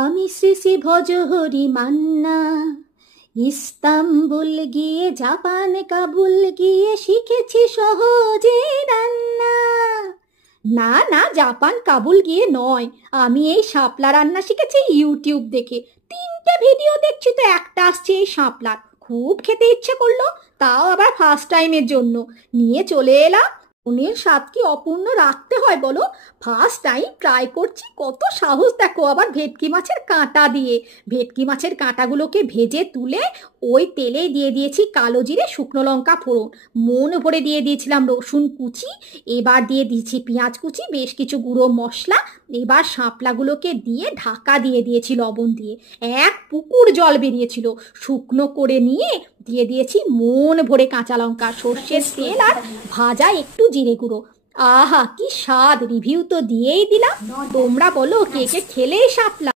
আমি শ্রী শ্রী ভজহরি মান্না, ইস্তাম্বুল গিয়ে জাপান কাবুল গিয়ে শিখেছি সহজে রান্না। না না, জাপান কাবুল গিয়ে নয়, আমি এই শাপলা রান্না শিখেছি ইউটিউব দেখে। 3টে ভিডিও দেখছি তো একটা আসছে এই শাপলার। খুব খেতে ইচ্ছে করলো, তাও আবার ফার্স্ট টাইমের জন্য। নিয়ে চলে এলাম। মনের স্বাদ কি অপূর্ণ রাখতে হয় বলো। ফার্স্ট টাইম ট্রাই করছি, কত সাহস দেখো। আবার ভেটকি মাছের কাঁটা দিয়ে, ভেটকি মাছের কাঁটাগুলোকে ভেজে তুলে ওই তেলে দিয়ে দিয়েছি কালো জিরে শুকনো লঙ্কা ফোড়ন, মন ভরে দিয়ে দিয়েছিলাম রসুন কুচি, এবার দিয়ে দিয়েছি পেঁয়াজ কুচি, বেশ কিছু গুঁড়ো মশলা। এবার শাপলাগুলোকে দিয়ে ঢাকা দিয়ে দিয়েছি লবণ দিয়ে। এক পুকুর জল বেরিয়েছিল। শুকনো করে নিয়ে দিয়ে দিয়েছি মন ভরে কাঁচা লঙ্কা, সর্ষের তেল আর ভাজা একটু জিরে গুঁড়ো। আহা কি স্বাদ! রিভিউ তো দিয়েই দিলাম। তোমরা বলো কে কে খেলে শাপলা।